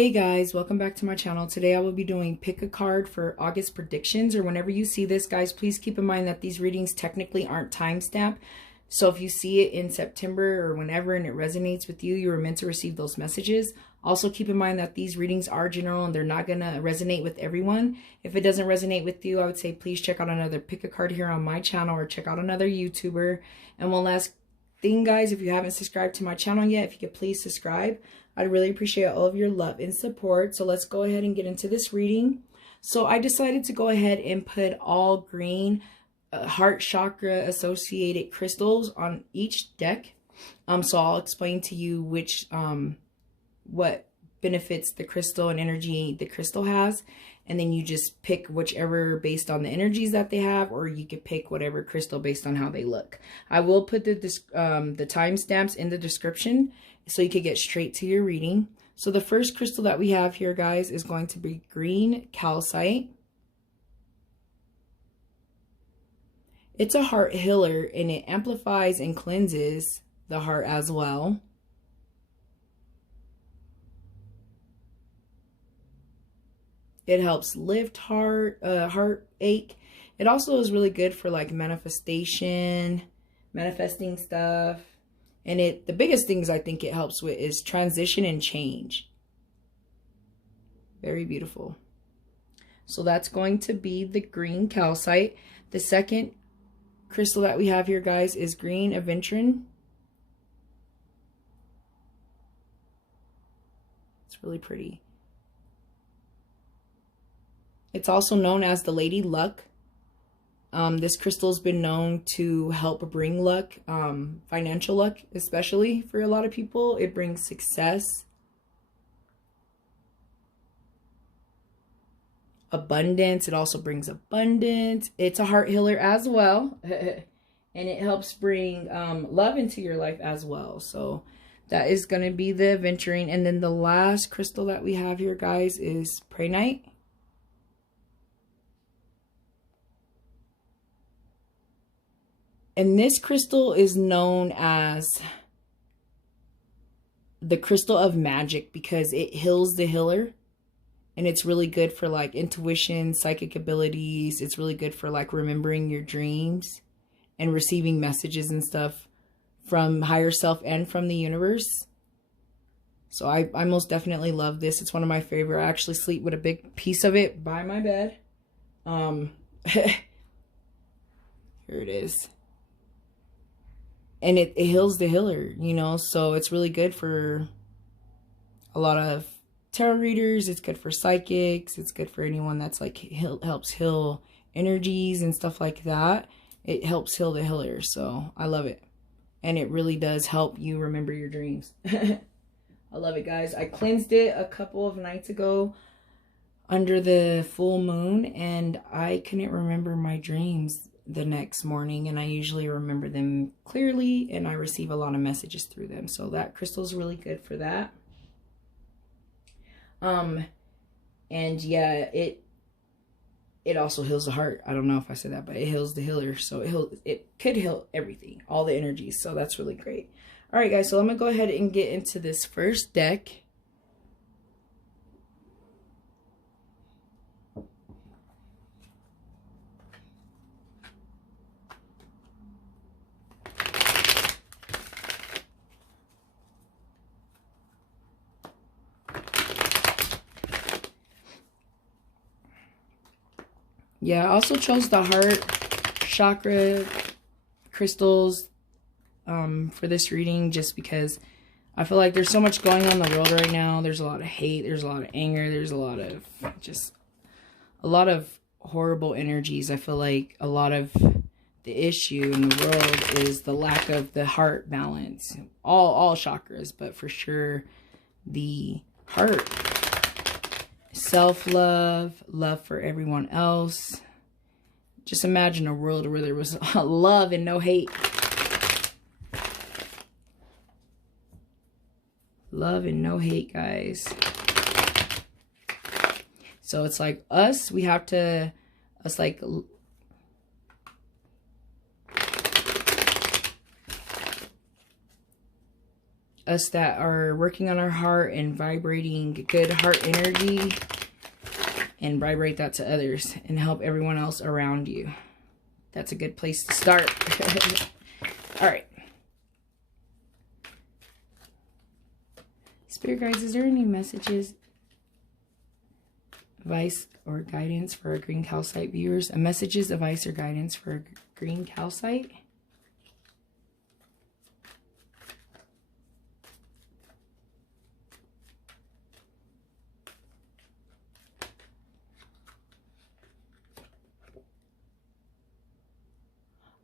Hey guys, welcome back to my channel. Today I will be doing pick a card for August predictions, or whenever you see this, guys, please keep in mind that these readings technically aren't timestamped. So if you see it in September or whenever and it resonates with you, you were meant to receive those messages. Also keep in mind that these readings are general and they're not going to resonate with everyone. If it doesn't resonate with you, I would say please check out another pick a card here on my channel or check out another YouTuber. And one last thing, guys, if you haven't subscribed to my channel yet, if you could please subscribe. I'd really appreciate all of your love and support. So let's go ahead and get into this reading. So I decided to go ahead and put all green heart chakra associated crystals on each deck. So I'll explain to you which what benefits the crystal and energy the crystal has, and then you just pick whichever based on the energies that they have, or you could pick whatever crystal based on how they look. I will put the timestamps in the description so you could get straight to your reading. So the first crystal that we have here, guys, is going to be green calcite. It's a heart healer and it amplifies and cleanses the heart as well. It helps lift heartache. It also is really good for like manifesting stuff. And the biggest things I think it helps with is transition and change. Very beautiful. So that's going to be the green calcite. The second crystal that we have here, guys, is green Aventurine. It's really pretty. It's also known as the Lady Luck. This crystal's been known to help bring luck, financial luck, especially for a lot of people. It brings success, abundance. It also brings abundance. It's a heart healer as well. And it helps bring love into your life as well. So that is going to be the Aventurine. And then the last crystal that we have here, guys, is Prehnite. And this crystal is known as the crystal of magic because it heals the healer. And it's really good for like intuition, psychic abilities. It's really good for like remembering your dreams and receiving messages and stuff from higher self and from the universe. So I most definitely love this. It's one of my favorite. I actually sleep with a big piece of it by my bed. Here it is. And it heals the healer, you know, so it's really good for a lot of tarot readers. It's good for psychics. It's good for anyone that's like helps heal energies and stuff like that. It helps heal the healer, so I love it. And it really does help you remember your dreams. I love it, guys. I cleansed it a couple of nights ago under the full moon, and I couldn't remember my dreams the next morning, and I usually remember them clearly, and I receive a lot of messages through them. So that crystal is really good for that. And yeah, it also heals the heart. I don't know if I said that, but it heals the healer. So it could heal everything, all the energies. So that's really great. All right, guys, so I'm gonna go ahead and get into this first deck. Yeah, I also chose the heart chakra crystals for this reading just because I feel like there's so much going on in the world right now. There's a lot of hate. There's a lot of anger. There's a lot of horrible energies. I feel like a lot of the issue in the world is the lack of the heart balance. All chakras, but for sure the heart. Self-love, love for everyone else. Just imagine a world where there was love and no hate. Love and no hate, guys. So it's like us like us that are working on our heart and vibrating good heart energy, and vibrate that to others and help everyone else around you. That's a good place to start. All right. Spirit guides, is there any messages, advice, or guidance for our green calcite viewers? Messages, advice, or guidance for green calcite?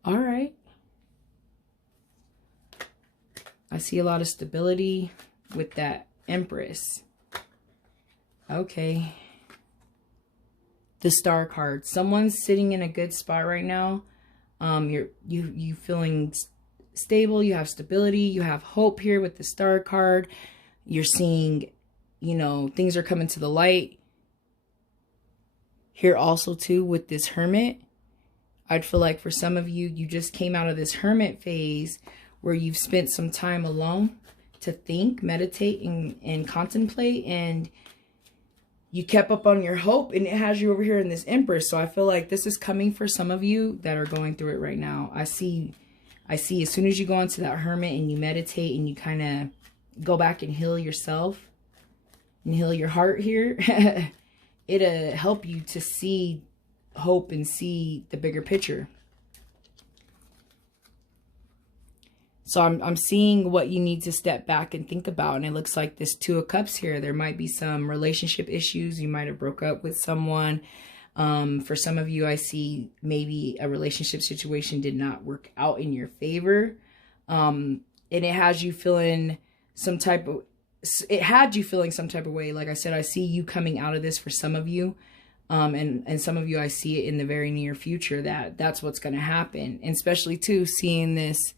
All right. I see a lot of stability with that Empress. Okay. The Star card. Someone's sitting in a good spot right now. You feeling stable, you have stability, you have hope here with the Star card. You're seeing, you know, things are coming to the light. Here also too with this Hermit. I'd feel like for some of you, you just came out of this Hermit phase where you've spent some time alone to think, meditate, and contemplate, and you kept up on your hope, and it has you over here in this Empress. So I feel like this is coming for some of you that are going through it right now. I see as soon as you go into that Hermit and you meditate and you kind of go back and heal yourself and heal your heart here, it'll help you to see hope and see the bigger picture. So I'm seeing what you need to step back and think about. And it looks like this Two of Cups here. There might be some relationship issues. You might have broke up with someone. For some of you, I see maybe a relationship situation did not work out in your favor. And it has you feeling some type of, it had you feeling some type of way. Like I said, I see you coming out of this for some of you. And some of you, I see it in the very near future that's what's going to happen. And especially too, seeing this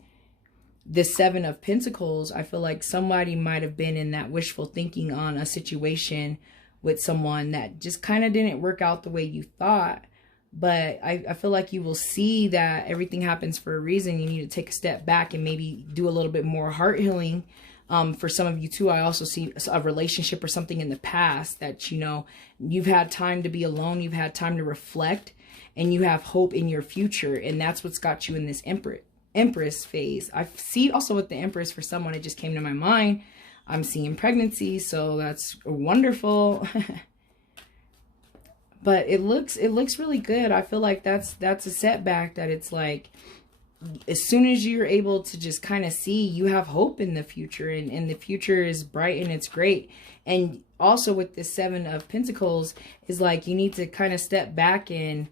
Seven of Pentacles, I feel like somebody might have been in that wishful thinking on a situation with someone that just kind of didn't work out the way you thought. But I feel like you will see that everything happens for a reason. You need to take a step back and maybe do a little bit more heart healing. For some of you too, I also see a relationship or something in the past that, you know, you've had time to be alone. You've had time to reflect, and you have hope in your future. And that's what's got you in this Empress phase. I see also with the Empress for someone, it just came to my mind. I'm seeing pregnancy, so that's wonderful. But it looks really good. I feel like that's a setback, that it's like as soon as you're able to just kind of see, you have hope in the future, and the future is bright and it's great. And also with this Seven of Pentacles is like you need to kind of step back and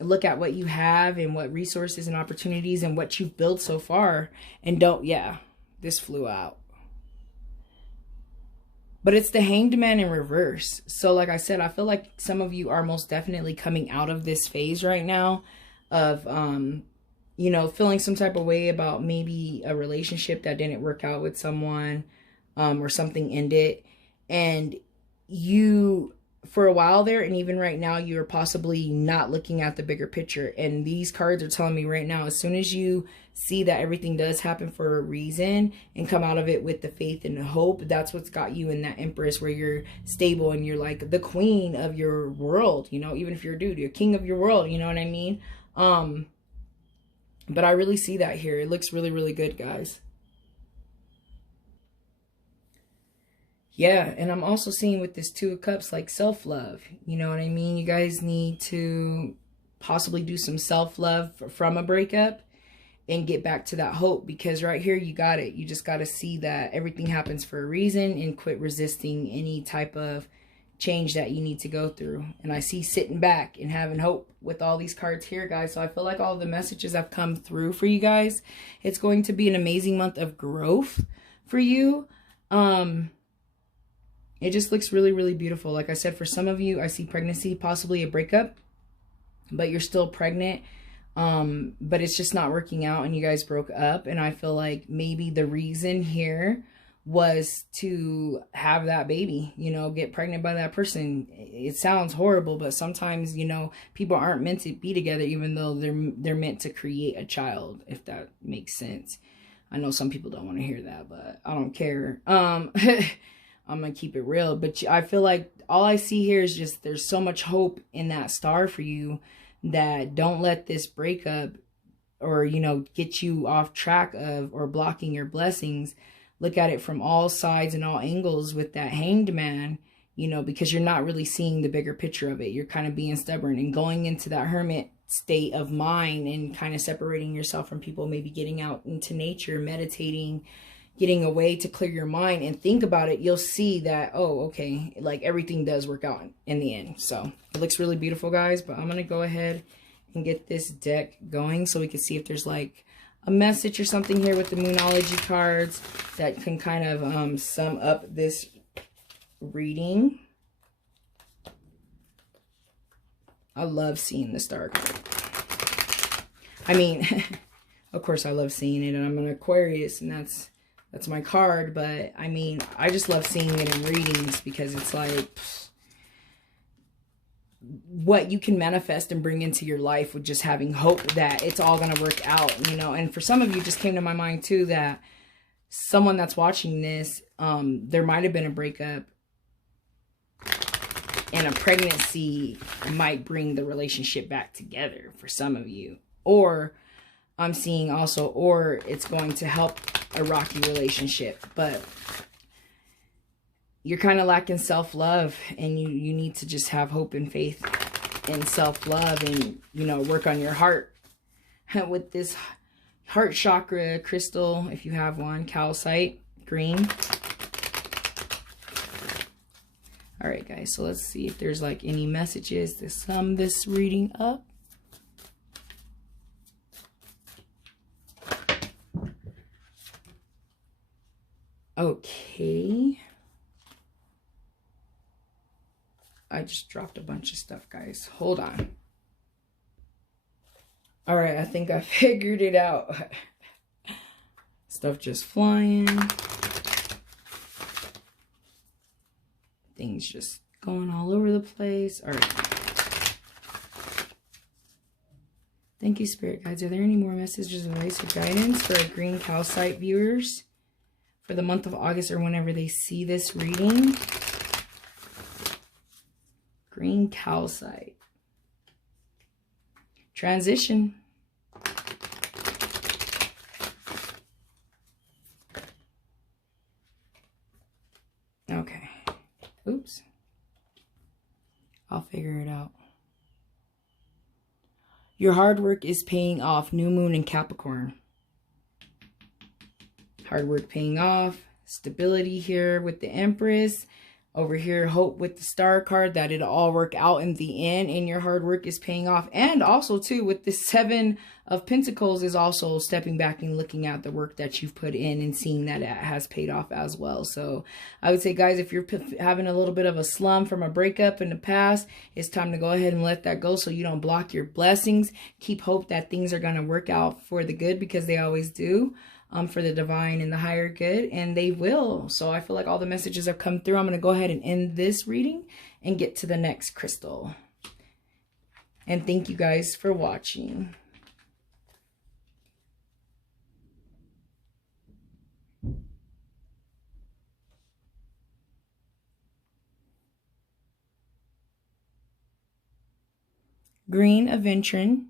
look at what you have and what resources and opportunities and what you've built so far, and don't, yeah, this flew out. But it's the Hanged Man in reverse. So like I said, I feel like some of you are most definitely coming out of this phase right now of, you know, feeling some type of way about maybe a relationship that didn't work out with someone, or something ended. And you, for a while there, and even right now, you're possibly not looking at the bigger picture. And these cards are telling me right now, as soon as you see that everything does happen for a reason and come out of it with the faith and the hope, that's what's got you in that Empress, where you're stable and you're like the queen of your world, you know, even if you're a dude, you're king of your world, you know what I mean? But I really see that here. It looks really, really good, guys. Yeah, and I'm also seeing with this Two of Cups, like self-love. You know what I mean? You guys need to possibly do some self-love from a breakup and get back to that hope, because right here, you got it. You just got to see that everything happens for a reason and quit resisting any type of change that you need to go through. And I see sitting back and having hope with all these cards here, guys. So I feel like all the messages have come through for you guys. It's going to be an amazing month of growth for you. It just looks really, really beautiful. Like I said, for some of you, I see pregnancy, possibly a breakup, but you're still pregnant. But it's just not working out and you guys broke up. And I feel like maybe the reason here was to have that baby, you know, get pregnant by that person. It sounds horrible, but sometimes, you know, people aren't meant to be together, even though they're meant to create a child, if that makes sense. I know some people don't want to hear that, but I don't care. I'm gonna keep it real. But I feel like all I see here is just there's so much hope in that star for you, that don't let this breakup or, you know, get you off track of or blocking your blessings. Look at it from all sides and all angles with that Hanged Man, you know, because you're not really seeing the bigger picture of it. You're kind of being stubborn and going into that hermit state of mind and kind of separating yourself from people, maybe getting out into nature, meditating, getting away to clear your mind and think about it. You'll see that, oh, okay, like everything does work out in the end. So it looks really beautiful, guys, but I'm going to go ahead and get this deck going so we can see if there's like a message or something here with the Moonology cards that can kind of sum up this reading. I love seeing the star card. I mean, of course I love seeing it, and I'm an Aquarius, and that's my card, but I mean, I just love seeing it in readings because it's like what you can manifest and bring into your life with just having hope that it's all going to work out, you know. And for some of you, just came to my mind too that someone that's watching this, there might have been a breakup, and a pregnancy might bring the relationship back together for some of you. Or I'm seeing also, or it's going to help a rocky relationship. But you're kind of lacking self-love, and you need to just have hope and faith and self-love, and, you know, work on your heart with this heart chakra crystal, if you have one, calcite, green. All right, guys, so let's see if there's like any messages to sum this reading up. Okay. I just dropped a bunch of stuff, guys. Hold on. All right, I think I figured it out. Stuff just flying. Things just going all over the place. All right. Thank you, Spirit Guides. Are there any more messages of advice or guidance for our green calcite viewers for the month of August or whenever they see this reading? Green calcite. Transition. Okay. Oops. I'll figure it out. Your hard work is paying off. New moon in Capricorn. Hard work paying off. Stability here with the Empress. Over here, hope with the star card that it'll all work out in the end, and your hard work is paying off. And also too, with the 7 of Pentacles is also stepping back and looking at the work that you've put in and seeing that it has paid off as well. So I would say, guys, if you're having a little bit of a slump from a breakup in the past, it's time to go ahead and let that go so you don't block your blessings. Keep hope that things are going to work out for the good, because they always do. For the divine and the higher good, and they will. So I feel like all the messages have come through. I'm going to go ahead and end this reading and get to the next crystal. And thank you guys for watching. Green Aventurine.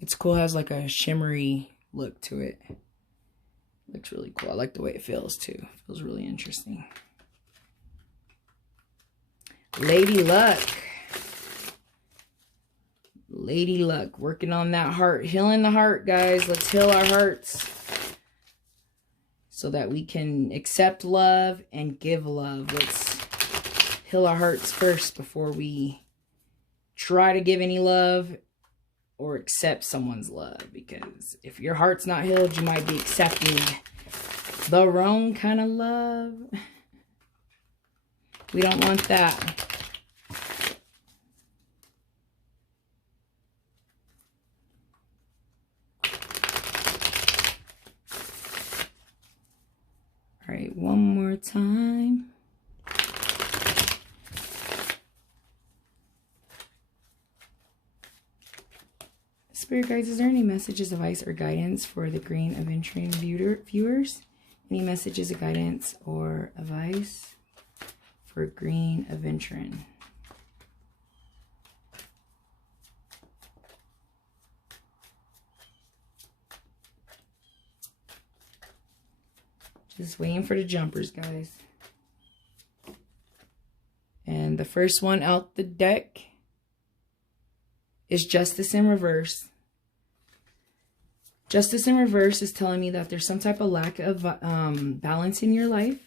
It's cool. It has like a shimmery look to it. Looks really cool. I like the way it feels too. It feels really interesting. Lady Luck. Lady Luck. Working on that heart. Healing the heart, guys. Let's heal our hearts so that we can accept love and give love. Let's heal our hearts first before we try to give any love or accept someone's love, because if your heart's not healed, you might be accepting the wrong kind of love. We don't want that. All right, one more time. Spirit guides, is there any messages, advice, or guidance for the Green Aventurine viewers? Any messages of guidance or advice for Green Aventurine? Just waiting for the jumpers, guys. And the first one out the deck is Justice in Reverse. Justice in Reverse is telling me that there's some type of lack of balance in your life.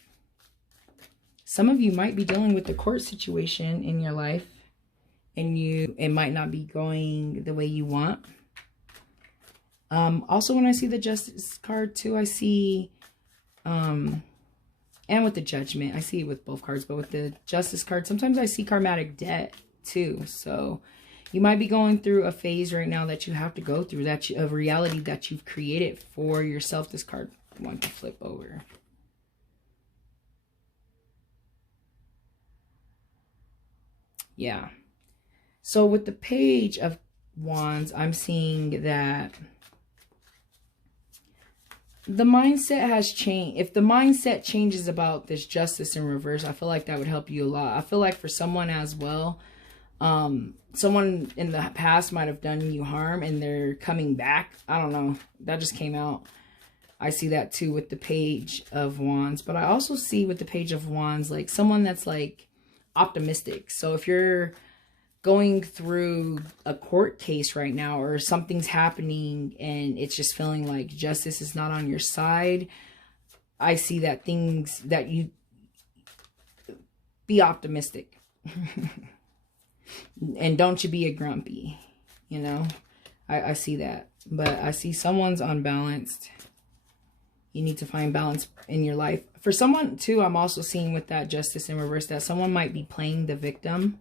Some of you might be dealing with the court situation in your life, and it might not be going the way you want. Also, when I see the Justice card too, I see, and with the Judgment, I see it with both cards, but with the Justice card, sometimes I see karmatic debt too. So you might be going through a phase right now that you have to go through, a reality that you've created for yourself. This card I want to flip over. Yeah. So with the Page of Wands, I'm seeing that the mindset has changed. If the mindset changes about this Justice in Reverse, I feel like that would help you a lot. I feel like for someone as well, someone in the past might have done you harm and they're coming back. I don't know. That just came out. I see that too with the Page of Wands. But I also see with the Page of Wands, like someone that's like optimistic. So if you're going through a court case right now, or something's happening and it's just feeling like justice is not on your side, I see that things that you be optimistic. And don't you be a grumpy, you know. I see that. But I see someone's unbalanced. You need to find balance in your life. For someone too, I'm also seeing with that Justice in Reverse that someone might be playing the victim.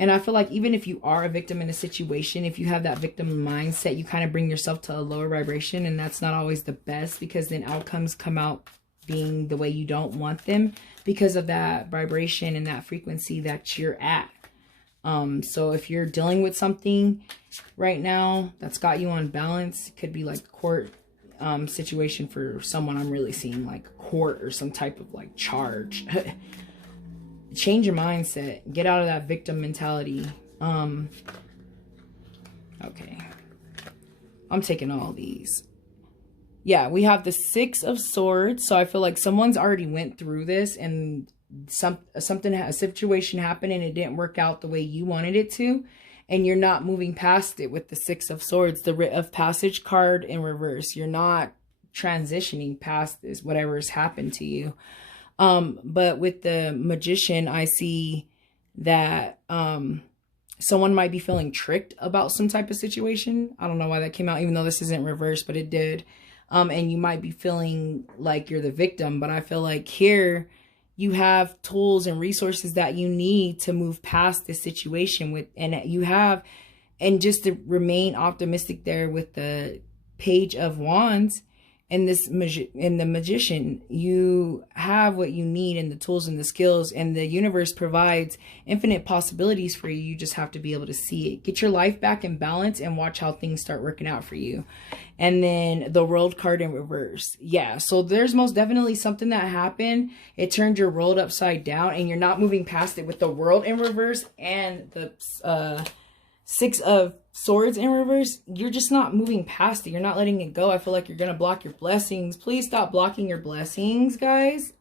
And I feel like even if you are a victim in a situation, if you have that victim mindset, you kind of bring yourself to a lower vibration. And that's not always the best, because then outcomes come out being the way you don't want them because of that vibration and that frequency that you're at. So if you're dealing with something right now that's got you on balance, it could be like a court situation for someone. I'm really seeing like court or some type of like charge. Change your mindset. Get out of that victim mentality. Okay. I'm taking all these. Yeah, we have the Six of Swords. So I feel like someone's already went through this, and a situation happened and it didn't work out the way you wanted it to, and you're not moving past it with the Six of Swords, the Writ of Passage card in reverse. You're not transitioning past this, whatever has happened to you. But with the Magician, I see that someone might be feeling tricked about some type of situation. I don't know why that came out, even though this isn't reverse, but it did. And you might be feeling like you're the victim, but I feel like here you have tools and resources that you need to move past this situation with, and just to remain optimistic there with the Page of Wands. And the Magician, you have what you need, and the tools and the skills, and the universe provides infinite possibilities for you. You just have to be able to see it. Get your life back in balance and watch how things start working out for you. And then the World card in reverse. Yeah, so there's most definitely something that happened. It turned your world upside down, and you're not moving past it with the World in reverse and the Six of Swords in reverse. You're just not moving past it. You're not letting it go. I feel like you're going to block your blessings. Please stop blocking your blessings, guys.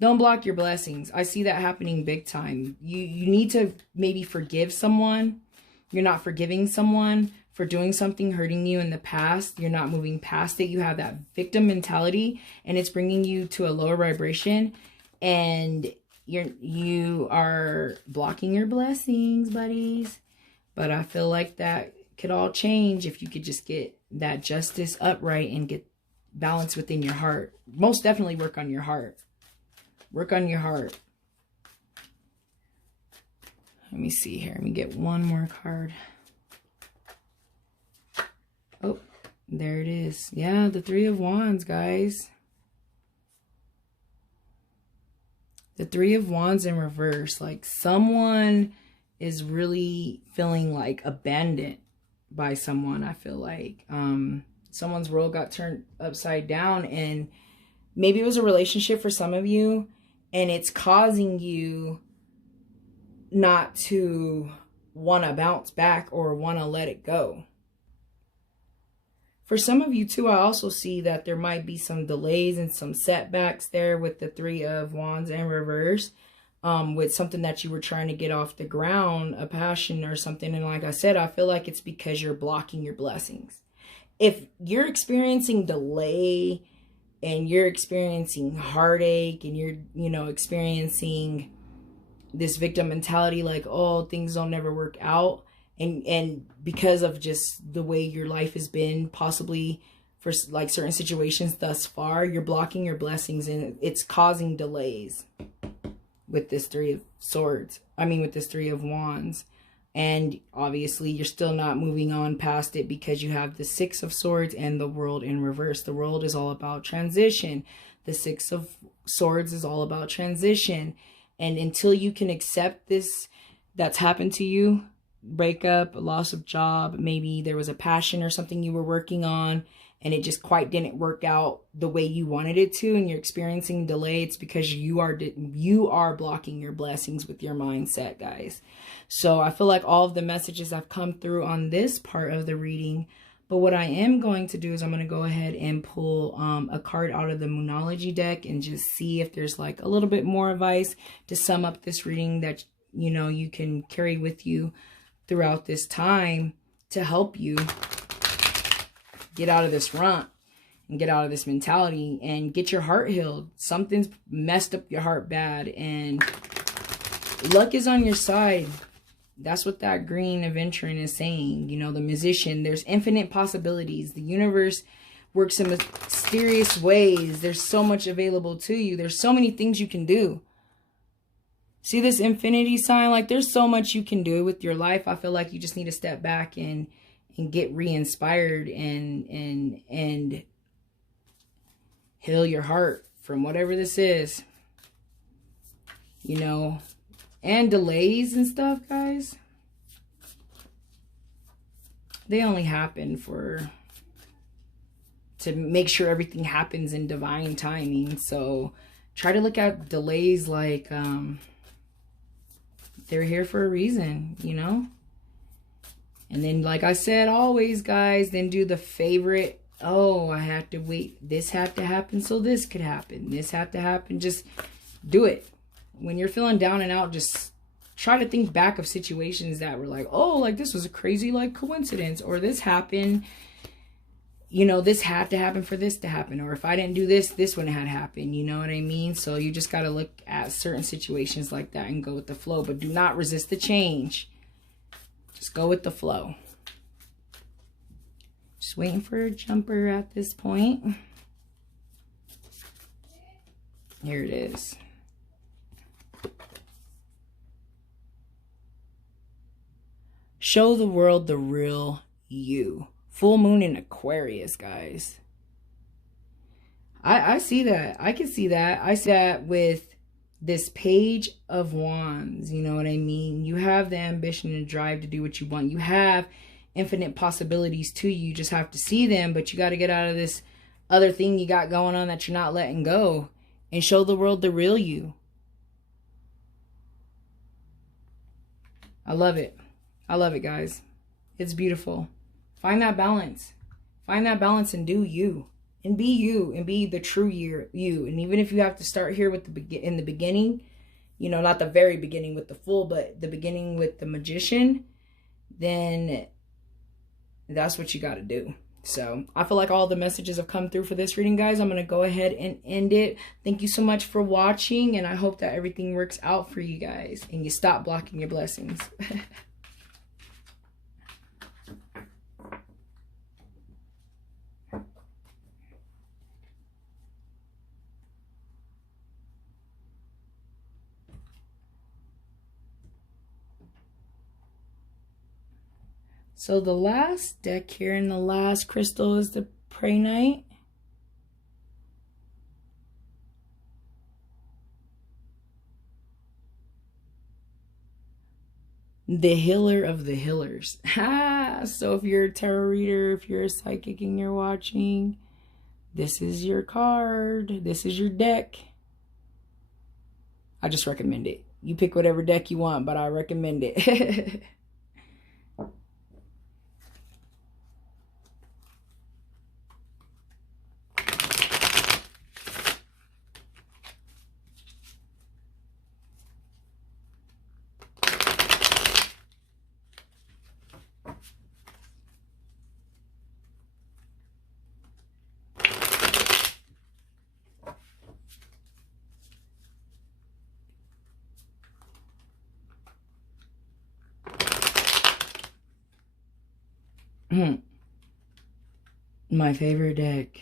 Don't block your blessings. I see that happening big time. You need to maybe forgive someone. You're not forgiving someone for doing something hurting you in the past. You're not moving past it. You have that victim mentality, and it's bringing you to a lower vibration, and you are blocking your blessings, buddies. But I feel like that could all change if you could just get that justice upright and get balance within your heart. Most definitely work on your heart. Work on your heart. Let me see here. Let me get one more card. Oh, there it is. Yeah, the Three of Wands, guys. The Three of Wands in reverse. Like someone is really feeling like abandoned by someone. I feel like someone's world got turned upside down, and maybe it was a relationship for some of you, and it's causing you not to want to bounce back or want to let it go. For some of you too, I also see that there might be some delays and some setbacks there with the Three of Wands in reverse, with something that you were trying to get off the ground, a passion or something. And like I said, I feel like it's because you're blocking your blessings. If you're experiencing delay and you're experiencing heartache and you're, you know, experiencing this victim mentality, like, oh, things don't never work out, and because of just the way your life has been, possibly for like certain situations thus far, you're blocking your blessings, and it's causing delays with this Three of Swords. I mean, with this Three of Wands. And obviously you're still not moving on past it because you have the Six of Swords and the World in reverse. The World is all about transition. The Six of Swords is all about transition. And until you can accept this that's happened to you, breakup, loss of job, maybe there was a passion or something you were working on and it just quite didn't work out the way you wanted it to, and you're experiencing delay, it's because you are blocking your blessings with your mindset, guys. So I feel like all of the messages have come through on this part of the reading. But what I am going to do is I'm going to go ahead and pull a card out of the Moonology deck and just see if there's like a little bit more advice to sum up this reading that, you know, you can carry with you throughout this time to help you get out of this rut and get out of this mentality and get your heart healed. Something's messed up your heart bad, and luck is on your side. That's what that green Aventurine is saying. You know, the Musician, there's infinite possibilities. The universe works in mysterious ways. There's so much available to you. There's so many things you can do. See this infinity sign? Like, there's so much you can do with your life. I feel like you just need to step back and get re-inspired and heal your heart from whatever this is. You know, and delays and stuff, guys, they only happen to make sure everything happens in divine timing. So try to look at delays like they're here for a reason, you know. And then, like I said, always, guys, then do the favorite. Oh, I have to wait. This had to happen so this could happen. This had to happen. Just do it. When you're feeling down and out, just try to think back of situations that were like, oh, like this was a crazy like coincidence, or this happened, you know, this had to happen for this to happen, or if I didn't do this, this wouldn't have happened. You know what I mean? So you just got to look at certain situations like that and go with the flow, but do not resist the change. Just go with the flow. Just waiting for a jumper at this point. Here it is. Show the world the real you. Full moon in Aquarius, guys. I see that. I can see that. I see that with this Page of Wands. You know what I mean? You have the ambition and drive to do what you want. You have infinite possibilities too. You just have to see them, but you got to get out of this other thing you got going on that you're not letting go and show the world the real you. I love it. I love it, guys. It's beautiful. Find that balance. Find that balance and do you. And be you. And be the true you. And even if you have to start here with in the beginning, you know, not the very beginning with the Fool, but the beginning with the Magician, then that's what you got to do. So I feel like all the messages have come through for this reading, guys. I'm going to go ahead and end it. Thank you so much for watching, and I hope that everything works out for you guys and you stop blocking your blessings. So the last deck here and the last crystal is the Prehnite. The healer of the healers. Ha! So if you're a tarot reader, if you're a psychic and you're watching, this is your card. This is your deck. I just recommend it. You pick whatever deck you want, but I recommend it. My favorite deck.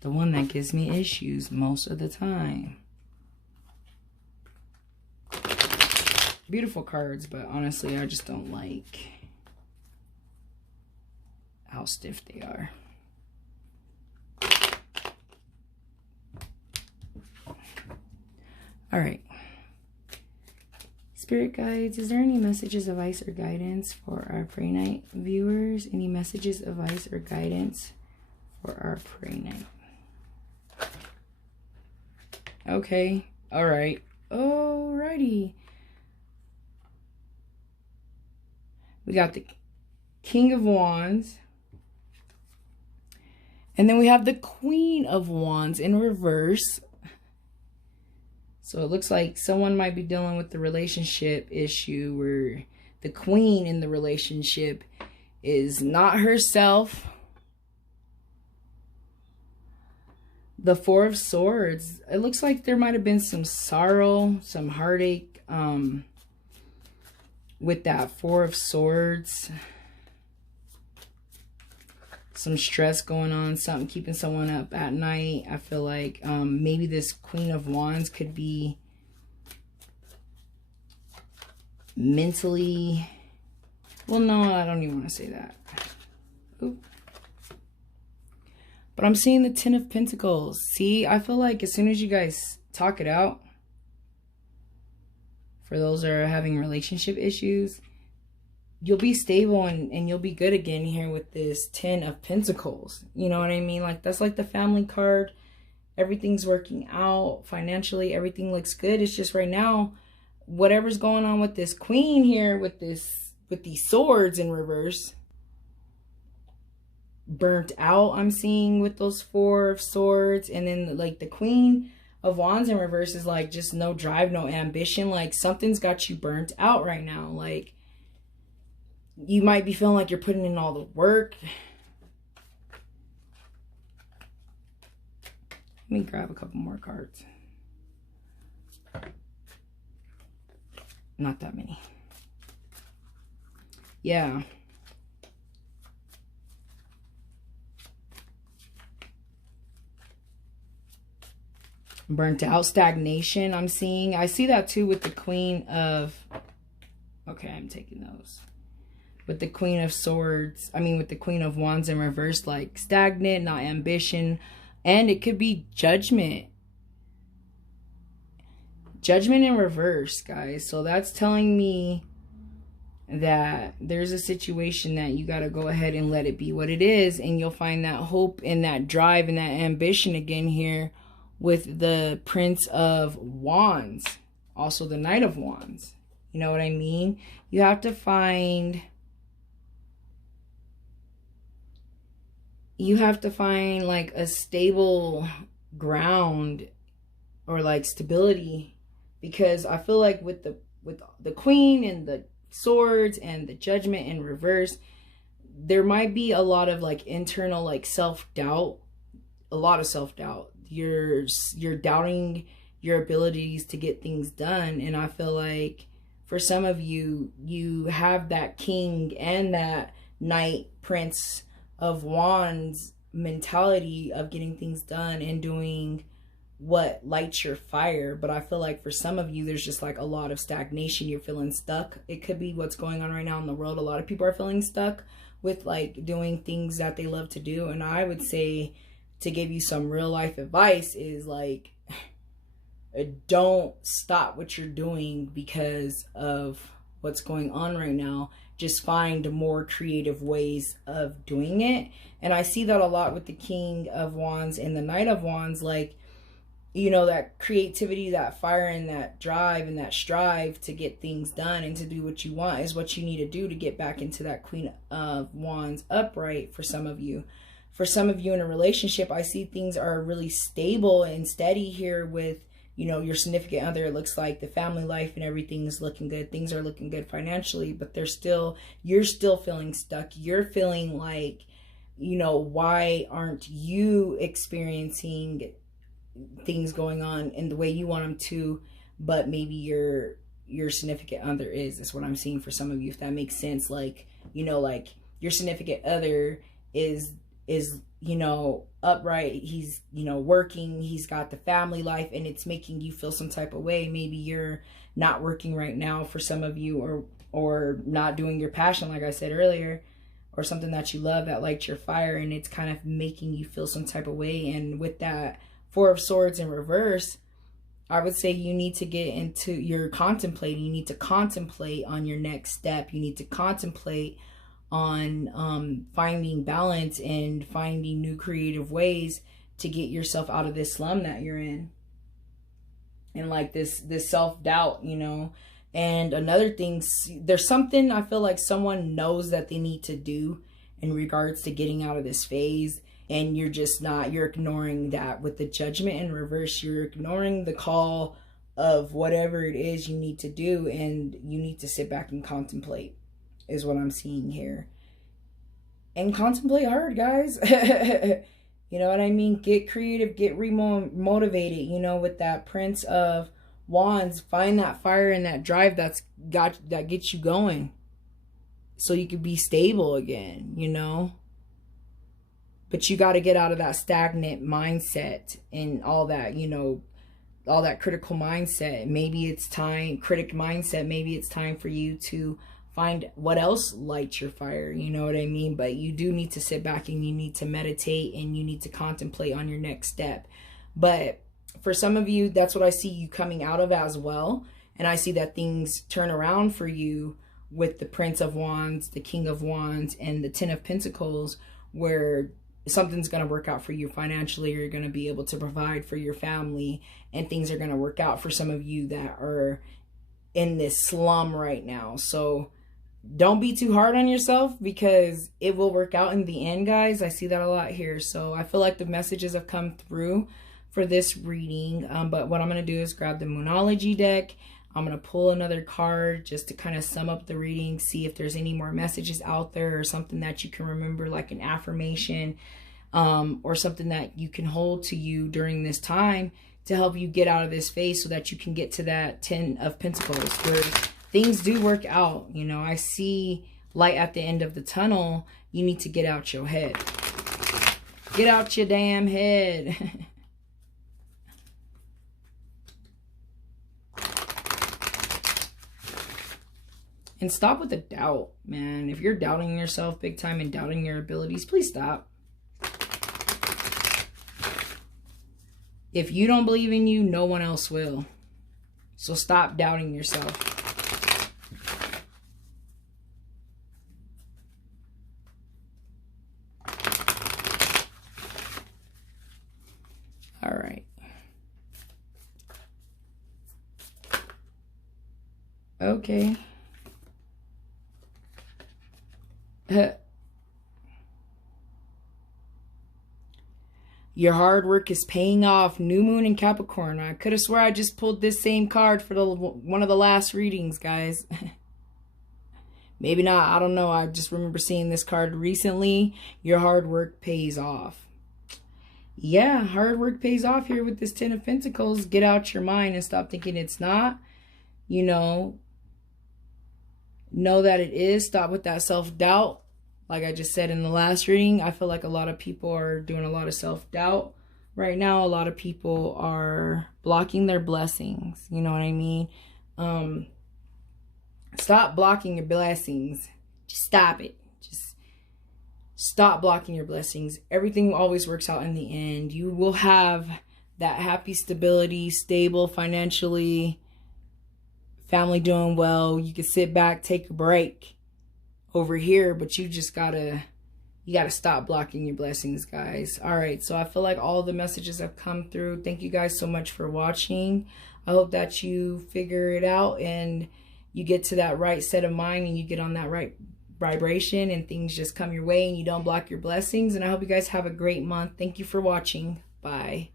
The one that gives me issues most of the time. Beautiful cards, but honestly, I just don't like how stiff they are. All right. Spirit guides, is there any messages, advice, or guidance for our Prehnite viewers? Any messages, advice, or guidance for our Prehnite? Okay. All right. Alrighty. We got the King of Wands. And then we have the Queen of Wands in reverse. So it looks like someone might be dealing with the relationship issue where the queen in the relationship is not herself. The Four of Swords. It looks like there might have been some sorrow, some heartache with that Four of Swords. Some stress going on, something keeping someone up at night. I feel like maybe this Queen of Wands could be mentally... Well, no, I don't even want to say that. Oop. But I'm seeing the Ten of Pentacles. See, I feel like as soon as you guys talk it out, for those that are having relationship issues, you'll be stable and you'll be good again here with this Ten of Pentacles. You know what I mean? Like, that's like the family card. Everything's working out financially. Everything looks good. It's just right now, whatever's going on with this queen here, with these swords in reverse, burnt out, I'm seeing with those Four of Swords. And then like the Queen of Wands in reverse is like just no drive, no ambition. Like something's got you burnt out right now. Like, you might be feeling like you're putting in all the work. Let me grab a couple more cards. Not that many. Yeah. Burnt out, stagnation, I'm seeing. I see that too with the Queen of... Okay, I'm taking those. With the Queen of Swords, with the Queen of Wands in reverse, like stagnant, not ambition. And it could be judgment. Judgment in reverse, guys. So that's telling me that there's a situation that you got to go ahead and let it be what it is. And you'll find that hope and that drive and that ambition again here with the Prince of Wands. Also the Knight of Wands. You know what I mean? You have to find... You have to find like a stable ground or like stability, because I feel like with the Queen and the Swords and the Judgment in reverse, there might be a lot of like internal like self-doubt, a lot of self-doubt. You're doubting your abilities to get things done. And I feel like for some of you, you have that King and that Knight, Prince of Wands mentality of getting things done and doing what lights your fire. But I feel like for some of you, there's just like a lot of stagnation. You're feeling stuck. It could be what's going on right now in the world. A lot of people are feeling stuck with like doing things that they love to do. And I would say, to give you some real life advice, is like, don't stop what you're doing because of what's going on right now. Just find more creative ways of doing it. And I see that a lot with the King of Wands and the Knight of Wands. Like, you know, that creativity, that fire, and that drive and that strive to get things done and to do what you want is what you need to do to get back into that Queen of Wands upright for some of you. For some of you in a relationship, I see things are really stable and steady here with, you know, your significant other. It looks like the family life and everything is looking good. Things are looking good financially, but you're still feeling stuck. You're feeling like, you know, why aren't you experiencing things going on in the way you want them to, but maybe your significant other is what I'm seeing for some of you, if that makes sense. Like, you know, like your significant other is, you know, upright. He's, you know, working, he's got the family life, and it's making you feel some type of way. Maybe you're not working right now for some of you, or not doing your passion, like I said earlier, or something that you love that lights your fire, and it's kind of making you feel some type of way. And with that Four of Swords in reverse, I would say you need to get into, you're contemplating, you need to contemplate on your next step. You need to contemplate on finding balance and finding new creative ways to get yourself out of this slum that you're in. And like this self-doubt, you know. And another thing, there's something I feel like someone knows that they need to do in regards to getting out of this phase. And you're just not, you're ignoring that. With the Judgment in reverse, you're ignoring the call of whatever it is you need to do. And you need to sit back and contemplate, is what I'm seeing here. And contemplate hard, guys. You know what I mean? Get creative, get motivated, you know, with that Prince of Wands. Find that fire and that drive that gets you going, so you can be stable again, you know. But you got to get out of that stagnant mindset and all that, you know, all that critical mindset. Maybe it's time, critic mindset, maybe it's time for you to find what else lights your fire, you know what I mean? But you do need to sit back and you need to meditate and you need to contemplate on your next step. But for some of you, that's what I see you coming out of as well. And I see that things turn around for you with the Prince of Wands, the King of Wands, and the Ten of Pentacles, where something's going to work out for you financially. You're going to be able to provide for your family, and things are going to work out for some of you that are in this slum right now. So don't be too hard on yourself, because it will work out in the end, guys. I see that a lot here. So I feel like the messages have come through for this reading. But what I'm going to do is grab the Moonology deck. I'm going to pull another card just to kind of sum up the reading, see if there's any more messages out there or something that you can remember, like an affirmation, or something that you can hold to you during this time to help you get out of this phase, so that you can get to that 10 of Pentacles where things do work out. You know, I see light at the end of the tunnel. You need to get out your head. Get out your damn head. And stop with the doubt, man. If you're doubting yourself big time and doubting your abilities, please stop. If you don't believe in you, no one else will. So stop doubting yourself. All right. Okay. Your hard work is paying off. New moon in Capricorn. I could have swore I just pulled this same card for one of the last readings, guys. Maybe not. I don't know. I just remember seeing this card recently. Your hard work pays off. Yeah, hard work pays off here with this Ten of Pentacles. Get out your mind and stop thinking it's not. You know that it is. Stop with that self-doubt. Like I just said in the last reading, I feel like a lot of people are doing a lot of self-doubt right now. A lot of people are blocking their blessings. You know what I mean? Stop blocking your blessings. Just stop it. Just stop blocking your blessings. Everything always works out in the end. You will have that happy stability, stable financially, family doing well. You can sit back, take a break over here, but you just gotta stop blocking your blessings, guys. All right, so I feel like all the messages have come through. Thank you guys so much for watching. I hope that you figure it out and you get to that right set of mind and you get on that right vibration and things just come your way and you don't block your blessings. And I hope you guys have a great month. Thank you for watching. Bye.